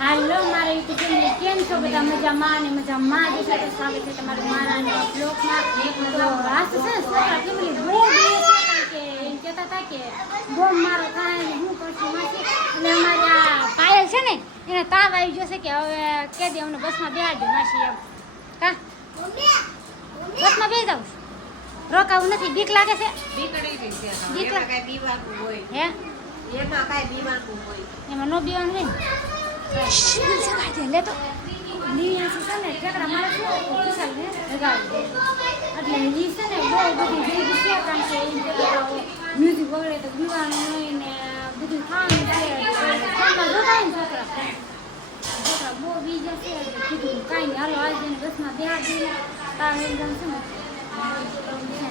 હાલો મારા YouTube channel કેમ છો? બધા મજામાં અને મજામાં જ છે. તો સ્વાગત છે તમારું મારા નવા બ્લોગમાં તો આજ તો છે. છોકરા ફેમિલી બહુ કે એમ કહેતા હતા કે બહુ મારો થાય ને હું કરશું માસી. અને અમારે આ પાયલ છે ને એને તાવ આવી જશે કે હવે કે દે અમને બસમાં બેહાડજો માસી એમ. કા? બસમાં બેસી જાઉં રોકાવું નથી. બીક લાગે છે. બીક લાગે. બીવાનું હોય. હે? એમાં કાંઈ બીવાનું હોય. એમાં નો બીવાનું નહીં મારે એટલે તો બધું ખાવાનું બહુ બીજા કાંઈ હાલો આજે એને બસમાં બેહાડી તાવ એક્ઝામ છે ને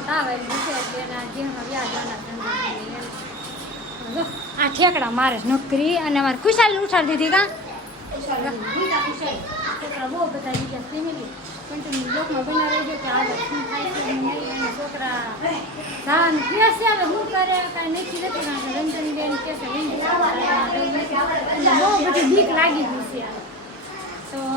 તાવ આવી ગયું એટલે એના જેમાં વ્યાજ આ ઠેકડા મારે નોકરી અને અમારે ખુશાલ ઉઠાડી દીધી કા? બના રહેજો અને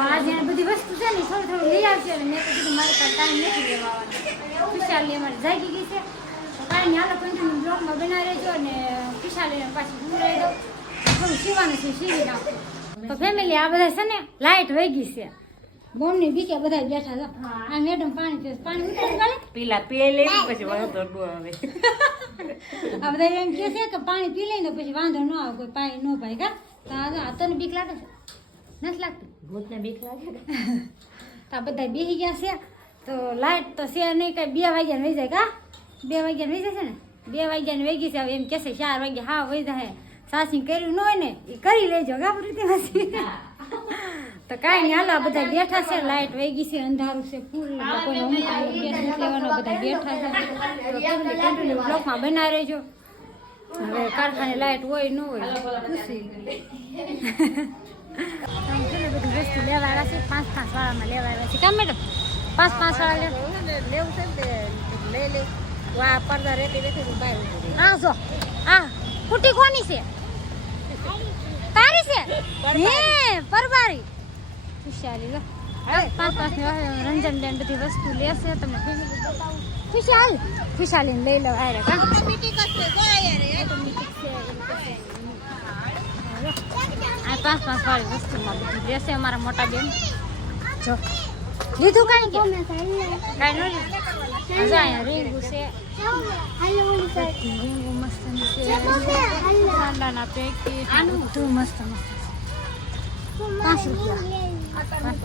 આજે બધી વસ્તુ છે ને થોડું થોડું લઈ આવશે અને મારે કાંઈ ટાઈમ નથી લેવા આવવાનો ખુશાલી અમારી જાગી ગઈ છે કાંઈ હાલો કન્ટિન્યુ બ્લોકમાં બના રહેજો અને ખુશાલીને પાછી ઘૂમરાઈ દો થોડું સીવાનું છે સીવી નાખું તો ફેમિલી આ બધા છે ને લાઈટ વહી ગઈ છે. બોમની બીકે બધા બેઠા છે. આ મેડમ પાણી પીસ પાણી ઉતારી ગાલે પીલા પીએ લેવી પછી વાંધો ન આવે. આ બધા એમ કહે છે કે પાણી પી લઈને પછી વાંધો ન આવે કોઈ પાણી ન પાય કા? તો આ તો બીક લાગે છે? નથી લાગતું? ભૂતને બીક લાગે તો આ બધા બેસી ગયા છે. તો લાઈટ તો છે નહીં કઈ બે વાગ્યાને વહી જાય કા? બે વાગ્યાને વહી જશે ને? બે વાગ્યાને વહી ગઈ છે હવે એમ કહેશે ચાર વાગ્યા હા વહી જાય. સાસી કર્યું ન હોય ને એ કરી લેજો કા પ્રીતિ માસી તો કાંઈ નહીં હાલો બધા બેઠા છે લાઈટ વહી ગઈ છે અંધારું છે ફૂલ લોકોને ઊંઘ આવી લેવાનો બધા બેઠા છે. કન્ટિન્યુ બ્લોકમાં બના રહેજો હવે કારખાને લાઈટ હોય ન હોય ખુશી. બધી વસ્તુ લેવા આવ્યા છે પાંચ પાંચ વાળામાં લેવા આવ્યા છે. કેમ મેડમ? પાંચ પાંચ વાળા લેવું છે ને લઈ લે વા પડદા રેતી રેતી હું બહાર આ જો. આ ફૂટી કોની છે? તારી છે? હે પરબારી ખુશાલી લો. પાંચ પાંચ રંજન બેન બધી વસ્તુ લેશે તમને. ખુશાલ. ખુશાલી લઈ લો આરે કા? આ પાંચ પાંચ વાળી વસ્તુમાં બધી લેશે અમારા મોટા બેન. જો. લીધું કાંઈ કે? કાંઈ ન લીધું. હજા અહીંયા રીંગું છે. રીંગું મસ્ત છે. કાંદાના પેકેટ બધું મસ્ત મસ્ત છે. પાંચ રૂપિયા. પાંચ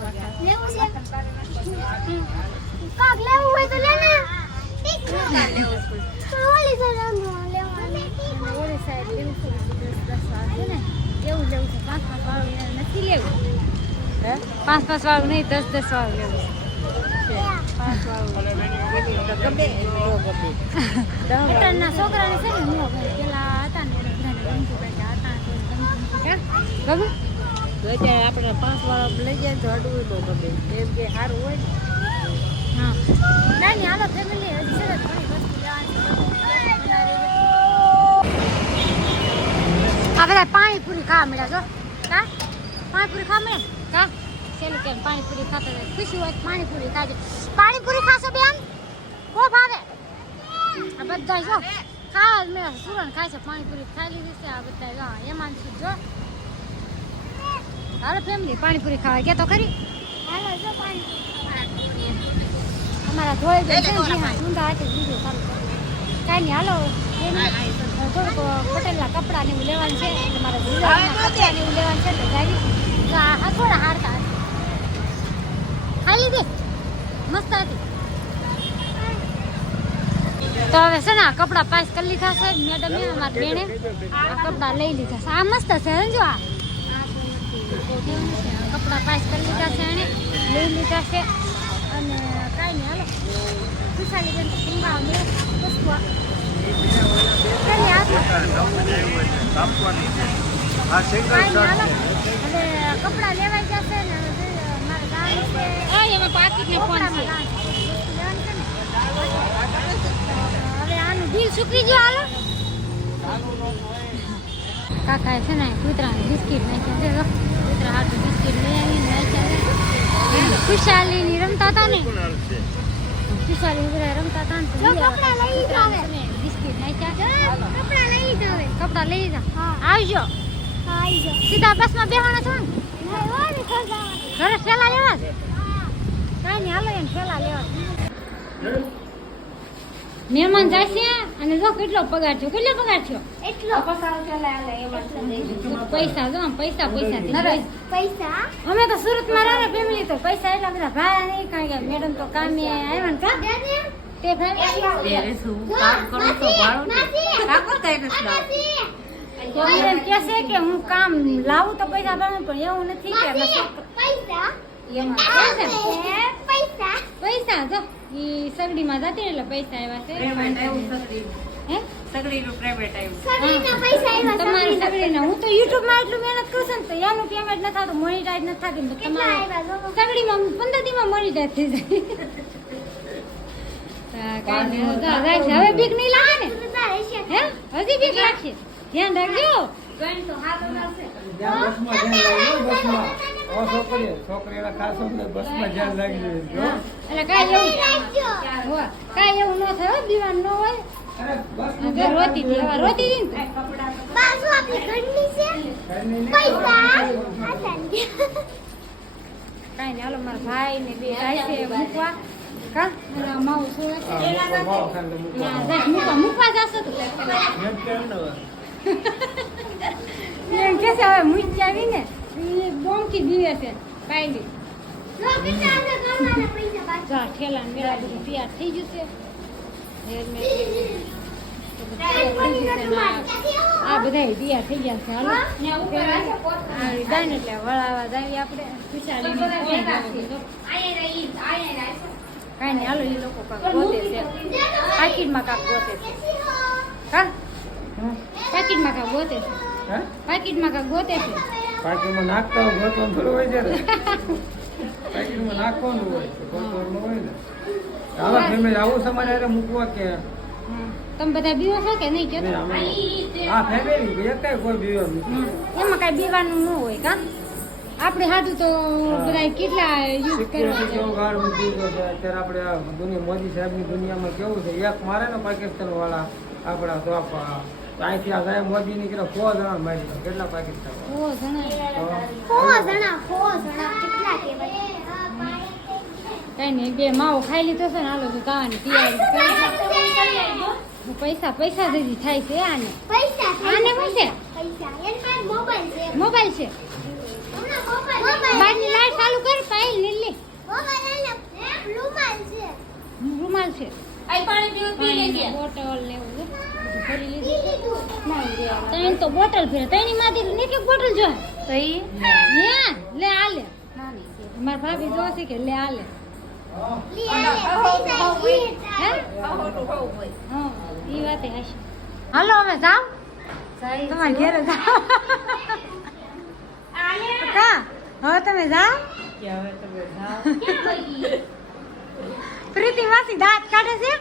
પાંચ વાળું નથી લેવું પાંચ પાંચ વાળું નહીં દસ દસ વાળું લેવું છે. અત્યારના છોકરાને છે ને હું પેલા હતા ને બધાને ગમતું કે આપણે પાંચ વાળા લઈ જાય તો અડવું નો ગમે. એમ કે સારું હોય હા. ના નહીં હાલો ફેમિલી હજી છે ને બધા પાણીપુરી ખાવા મળ્યા છો? કા? પાણીપુરી ખાવા મળ્યા? કા? પાણીપુરી ખાતા હતા ખુશી હોય પાણીપુરી ખાજો. પાણીપુરી ખાશો બેન? બહુ ભાવે? આ બધા જો ખાવા મેં સુરણ ખાય છે પાણીપુરી ખાઈ લીધી છે. આ બધા જો એમાં જો. હાલો ફેમિલી પાણીપુરી ખાવા. ગયા તો ખરી? હાલો જો પાણીપુરી અમારા ધોઈ બેન છે ને ઊંધા હાથે વીડિયો ચાલુ કાંઈ નહીં હાલો. થોડુંક પટેલના કપડાં ને એવું લેવાનું છે. એટલે મારા જીજાજીના કપડાં ને એવું લેવાનું છે. તો જાવી. થોડા હતા. ખાઈ મસ્ત હતી. તો હવે છે ને આ કપડાં પાસ કરી લીધા છે. મેડમે અમારી બેને આ કપડાં લઈ લીધા છે. આ મસ્ત છે જો આ. કપડાં પાસ કરી લીધા છે એણે. લઈ લીધા છે. અને કાંઈ નહીં, હાલો. ખુશાલી બેન કુંભા અમે વસ્તુ કપડાં લેવાઈ જશે ને ગાડી છે ને ફોન કપડામાં ગાડી છે. વસ્તુ લેવાની છે ને હવે આનું બિલ ચૂકવી દો હાલો. કાકાએ છે ને કૂતરાને બિસ્કીટ નાખ્યા છે. કૂતરા ખુશાલી રમતા હતા ને. ખુશાલી બધા રમતા હતા ને લઈ બિસ્કિટ નાખ્યા કપડા લઈ જાવે કપડા લઈ જા. હા. આવજો. સીધા બસમાં બેહવાના છો ને? લેવા કાંઈ નહીં હાલો એને લેવા મહેમાન જાય અને જો કેટલો પગાર થયો? કેટલો પગાર થયો? એટલો. પૈસા જો આમ પૈસા પૈસા પૈસા? અમે તો સુરતમાં રહે ફેમિલી તો પૈસા એટલા બધા. ભાડા નહીં કારણ કે મેડમ તો કામે આવ્યા ને કા? તે ભાઈ કામ કરું તો ભાડું કાકો થાય નથી તો એમ કે છે કે હું કામ લાવું તો પૈસા ભરું પણ એવું નથી કે પૈસા? પૈસા. પૈસા જો. ઈ સગડીમાં જતી એટલે પૈસા આવ્યા છે. હે? સગડીનું પ્રાઇવેટ આવ્યું સગડીના પૈસા આવ્યા તમારી સગડીના. હું તો YouTube માં એટલું મહેનત કરું છું ને તો એનું પેમેન્ટ ન થતું મોનિટાઈઝ નથી થતું તો કેટલા તમારે આવ્યા જો. સગડીમાં પંદર દીમાં મોનિટાઈઝ થઈ જાય. નહીં. હવે બીક નહીં લાગે ને? હે? હજી બીક લાગશે. ધ્યાન રાખજો. કાંઈ એવું કાંઈ એવું ન થાય હો, દીવાન ન હોય. અરે, રોતી હતી હવે રોતી હતી ને બાજુ આપણી ઘરની છે. પૈસા. આ સાંજે કાંઈ નહીં હાલો મારા ભાઈ. ને બે જાય છે. મૂકવા કા અને શું મૂકવા મૂકવા જશો તો. એમ કે છે હવે મૂકી આવી ને એ બોમથી બીવે છે કાંઈ જો ઠેલા ને મેળા બધું તૈયાર થઈ ગયું છે. હેરમેટ બધું તૈયાર થઈ ગયું છે ને. આ- આ બધા તૈયાર થઈ ગયા છે હાલો. જાય ને એટલે વળાવા જાય આપણે. કાંઈ નહીં હાલો એ લોકો કાંક ગોતે છે. પાકીટમાં કાંક ગોતે છે. હા? હા? પાકીટમાં કાંક ગોતે છે. હે? પાકીટમાં કાંક ગોતે છે. પાકીટમાં નાખતા હોય, ગોતવાનું થોડું હોય છે પાકીટમાં નાખવાનું હોય ગોતવાનું હોય ને. હાલો, family, આવું તમારે અરે મૂકવા કે? તમે બધા બીવો છો કે નહીં અમે- હા, family, એકેય કોઈ બીવે એમાં કાંઈ બીવાનું ન હોય કા? આપણે હાથું તો બધા કેટલા યુઝ કરવા મૂકી છે. અત્યારે આપણે દુનિયા મોદી સાહેબની દુનિયામાં કેવું છે? એક મારે ને પાકિસ્તાન વાળા આપણા તો તો અહીંથી આ સાહેબ મોદી નીકળે સો જણા મારી કેટલા પાકિસ્તાન ઓ જણા. સો જણા સો જણા. કેટલા કહેવાય? કઈ નહીં બે માવો ખાઈ લીધો છે ને હાલો તો તૈયારી પૈસા પૈસા જજી થાય છે આને. પૈસા આને શું છે. મોબાઈલ છે? લાઈટ ચાલુ કર પાયલ નીલી રૂમાલ છે. રૂમાલ છે. પાણી પીવું પી લેજે. બોટલ ને એવું બધું ભરી ઈ લીધું લીધું તૈન તો બોટલ ફેરે તૈની માંથી નીકળી બોટલ જો તો ઈ? હે લે આ લે મારા ભાભી જો છે કે લે આ લે લી હે. હા ઈ વાતે હશે. હાલો અમે જાવ તમારે ઘેરે જાવ કા હવે તમે જાવ કે. પ્રીતિ માસી દાંત કાઢે છે.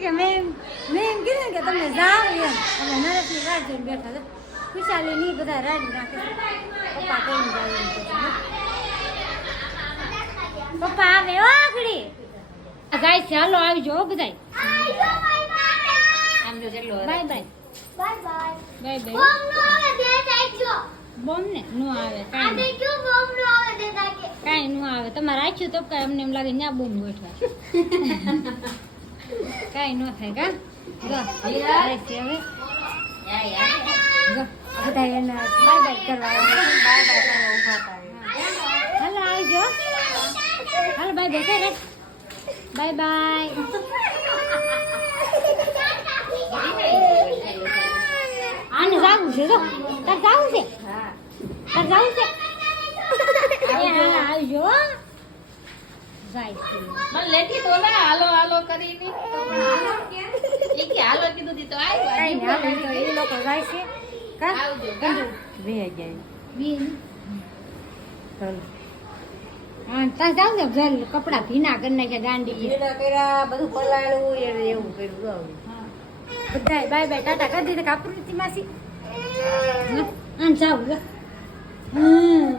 કે મેં મેં એમ કીધું ને કે તમે જાઓ એમ અમે નરેશની રાહ જોઈને બેઠા હતા ખુશાલી ની બધા રાડી નાખે છે પપ્પા કઈ જાય છે. પપ્પા આવે ઘડી જાય છે હાલો આવી જાઓ જો bye bye. Bye bye bye bye bye bye બોમ નો ને આવે નો કાંઈ નો આવે તમારે રાખ્યું તો કાંઈ અમને એમ લાગે ત્યાં બોમ ગોઠવા કાંઈ નો થાય કા જો જાય છે હવે યા, યા. જો બધા એને બાય બાય કરવા આવે. બાય બાય કરવા ઊભા થાય. હાલો આવજો હાલો બાય બાય કરે બાય બાય આને જાવું છે જો તાર જાવું છે હા. તાર જાવું છે એ હા આવજો હો. જાય છે મને લેતી તો ના હાલો હાલો કરીને તો પણ હાલો ક્યાં? ઈ કે હાલો કીધું તી તો આવ્યું. કાંઈ નહીં હાલો તો એ લોકો જાય છે કા આવજો. બે ગયા. બેન ચાલો. હા તાર જાવું છે જલ કપડા ભીના કરી નાખ્યા ગાંડી ભીડા કર્યા, બધું પલાળ્યું, એને એવું કર્યું જો. બધા બાય બાય ટાટા કરી દીધા કાપરું માસી આમ જાવ હમ